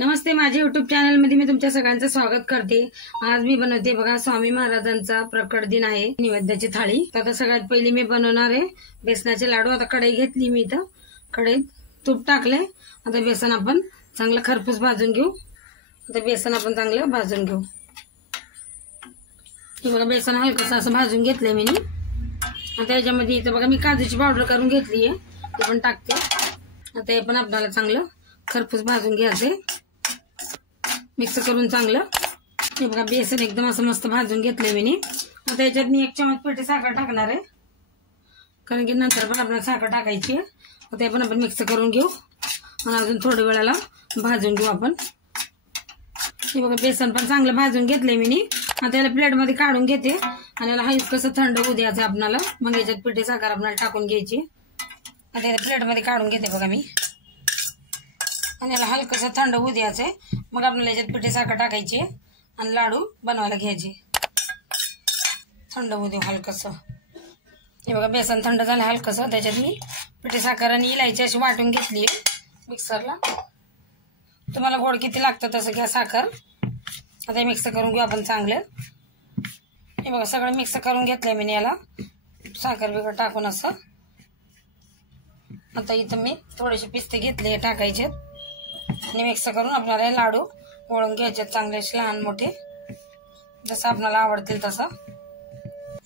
नमस्ते, माझ्या YouTube channel मध्ये मी तुमच्या सगळ्यांचं स्वागत करते। आज मी बनवते बघा स्वामी महाराजांचा प्रकट दिन आहे, नैवेद्याची थाळी। आता सगळ्यात पहिली मी बनवणार आहे बेसनाचे लाडू। आता कढई घेतली मी, इथं कढईत तूप टाकले। आता बेसन आपण चांगलं खरपूस भाजून घेऊ। आता बेसन आपण चांगलं भाजून घेऊ। हे बघा बेसन हलकं असं भाजून घेतलंय मी। आता याच्यामध्ये इथं बघा मी काजूची पावडर करून घेतली आहे, ते पण टाकते। आता हे पण आपल्याला चांगलं खरपूस भाजून घ्यायचे, मिक्स करून चांगलं। हे बघा बेसन एकदम असं मस्त भाजून घेतलंय मी। आता याच्यात मी 1 चमच पेटी साखर टाकणार आहे, कारण की नंतर पण आपल्याला साखर टाकायची आहे। आता हे पण आपण मिक्स करून घेऊ आणि अजून थोड्या वेळाला भाजून घेऊ आपण। हे बघा बेसन पण चांगलं भाजून घेतलंय मी। आता याला प्लेट मध्ये काढून घेते आणि याला हलकसं थंड होऊ द्यायचं आपल्याला। मग याच्यात पेटी साखर आपल्याला टाकून घ्यायची। आता याला प्लेट मध्ये काढून घेते बघा मी, आणि याला हलकसं थंड होऊ द्यायचंय। मग आपल्याला याच्यात पिठी साखर टाकायची आणि लाडू बनवायला घ्यायचे। थंड होऊ देऊ हलकसं। हे बघा बेसन थंड झालं हलकसं, त्याच्यात मी पिठी साखर आणि इलायची अशी वाटून घेतली मिक्सरला। तुम्हाला गोड किती लागतं तसं घ्या साखर। आता मिक्स करून घेऊ आपण चांगलं। हे बघा सगळं मिक्स करून घेतलंय मी याला, साखर बिगर टाकून असं। आता इथं मी थोडेसे पिस्ते घेतले टाकायचे आणि मिक्स करून आपल्याला लाडू वळून घ्यायचे, चांगले लहान मोठे जसं आपल्याला आवडतील तसं।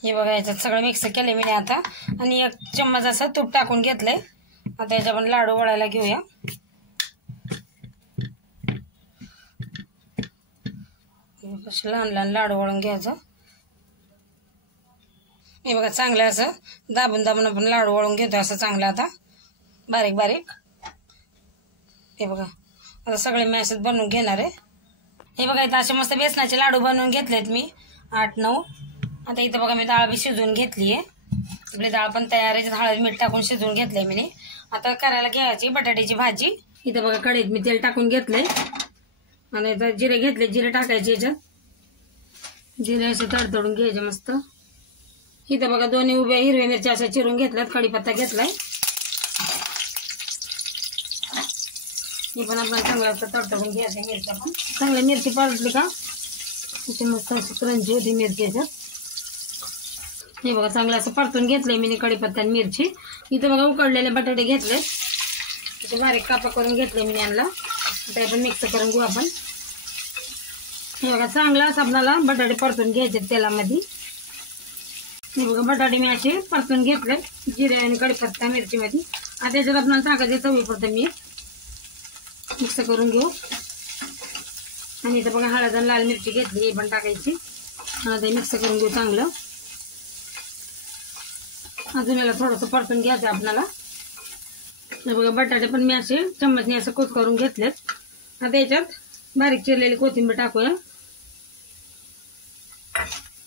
हे बघा याच्यात सगळं मिक्स केले मी आता, आणि 1 चम्मच असं तूप टाकून घेतलंय। आता याच्या आपण लाडू वळायला घेऊया। लहान लहान लाडू वळून घ्यायचं। हे बघा चांगलं असं दाबून दाबून आपण लाडू वळून घेतो असं चांगलं, आता बारीक बारीक। हे बघा आता सगळे मी असं बनवून घेणार आहे। हे बघा इथं असे मस्त बेसनाचे लाडू बनवून घेतलेत मी 8-9। आता इथं बघा मी डाळ बी शिजवून घेतली आहे, आपली डाळ पण तयार आहे। हळद मीठ टाकून शिजवून घेतलंय मी। आता करायला घ्यायची बटाट्याची भाजी। इथं बघा कढईत मी तेल टाकून घेतलंय आणि इथं जिरे घेतले, जिरे टाकायचे याच्यात। जिरे असे तडतडून घ्यायचे मस्त। इथं बघा 2 उभ्या हिरव्या मिरच्या अशा चिरून घेतल्यात, कढीपत्ता घेतलाय। हे पण आपण चांगलं असं तडतडून घ्यायचं। मिरच्या पण चांगल्या मिरची परतली का त्याची मस्त अशी क्रंची होती मिरची याच्यात। हे बघा चांगलं असं परतून घेतलंय मी कढीपत्ता आणि मिरची। इथं बघा उकडलेले बटाटे घेतले, त्याचे बारीक कापा करून घेतले मी यांना। आता पण मिक्स करून घेऊ आपण। हे बघा चांगलं असं आपल्याला बटाटे परतून घ्यायचे तेलामध्ये। हे बघा बटाटे मी असे परतून घेतले जिरे आणि कढीपत्ता मिरची मध्ये। आता याच्यात आपल्याला टाकायचे चवीपुरतं मीठ, मिक्स करून घेऊ। आणि इथं बघा हळद आणि लाल मिरची घेतली, हे पण टाकायची। आता मिक्स करून घेऊ चांगलं। अजून याला थोडंसं परतून घ्यायचं आपल्याला। हे बघा बटाटे पण मी असे चम्मचने असं कुच करून घेतलेत। आता याच्यात बारीक चिरलेली कोथिंबीर टाकूया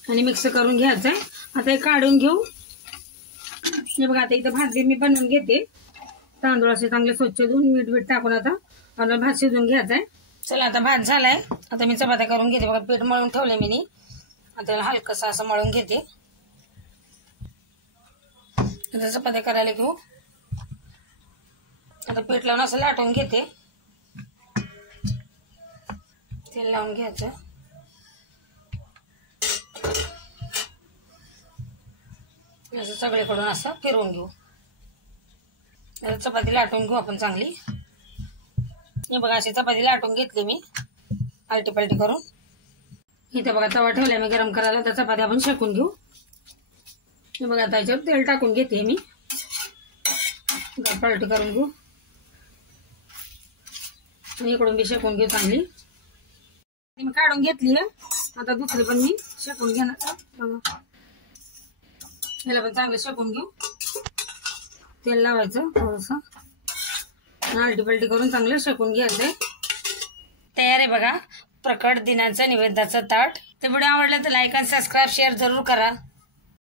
आणि मिक्स करून घ्यायचंय। आता हे काढून घेऊ। हे बघा आता इथं भात मी बनवून घेते। तांदूळ असे चांगले स्वच्छ धुवून मीठ टाकून आता आपल्याला भात शिजवून घ्यायचा आहे। चला आता भात झालाय, आता मी चपात्या करून घेते। बघा पीठ मळून ठेवले मी, आता हलकसं असं मळून घेते। आता चपात्या करायला घेऊ। आता पीठ लावून असं लाटून घेते, तेल लावून घ्यायचं। असं सगळीकडून असं फिरवून घेऊ। आता चपाती लाटून घेऊ आपण चांगली। हे बघा अशी चपाती लाटून घेतली मी आलटी पलटी करून। इथे बघा तवा ठेवलाय मी गरम करायला, तर चपाती आपण शेकून घेऊ। हे बघा आता याच्यावर तेल टाकून घेते मी, पलटी करून घेऊ आणि इकडून बी शेकून घेऊ चांगली। मी काढून घेतली आहे, आता दुसरी पण मी शेकून घेणार। याला पण चांगलं शेकून घेऊ, तेल लावायचं थोडंसं, आलटी पलटी करून चांगलं शेकून घ्यायचंय। तयार आहे बघा प्रकट दिनाचं नैवेद्याचं ताट। तर व्हिडिओ आवडला तर लाईक आणि सबस्क्राईब शेअर जरूर करा।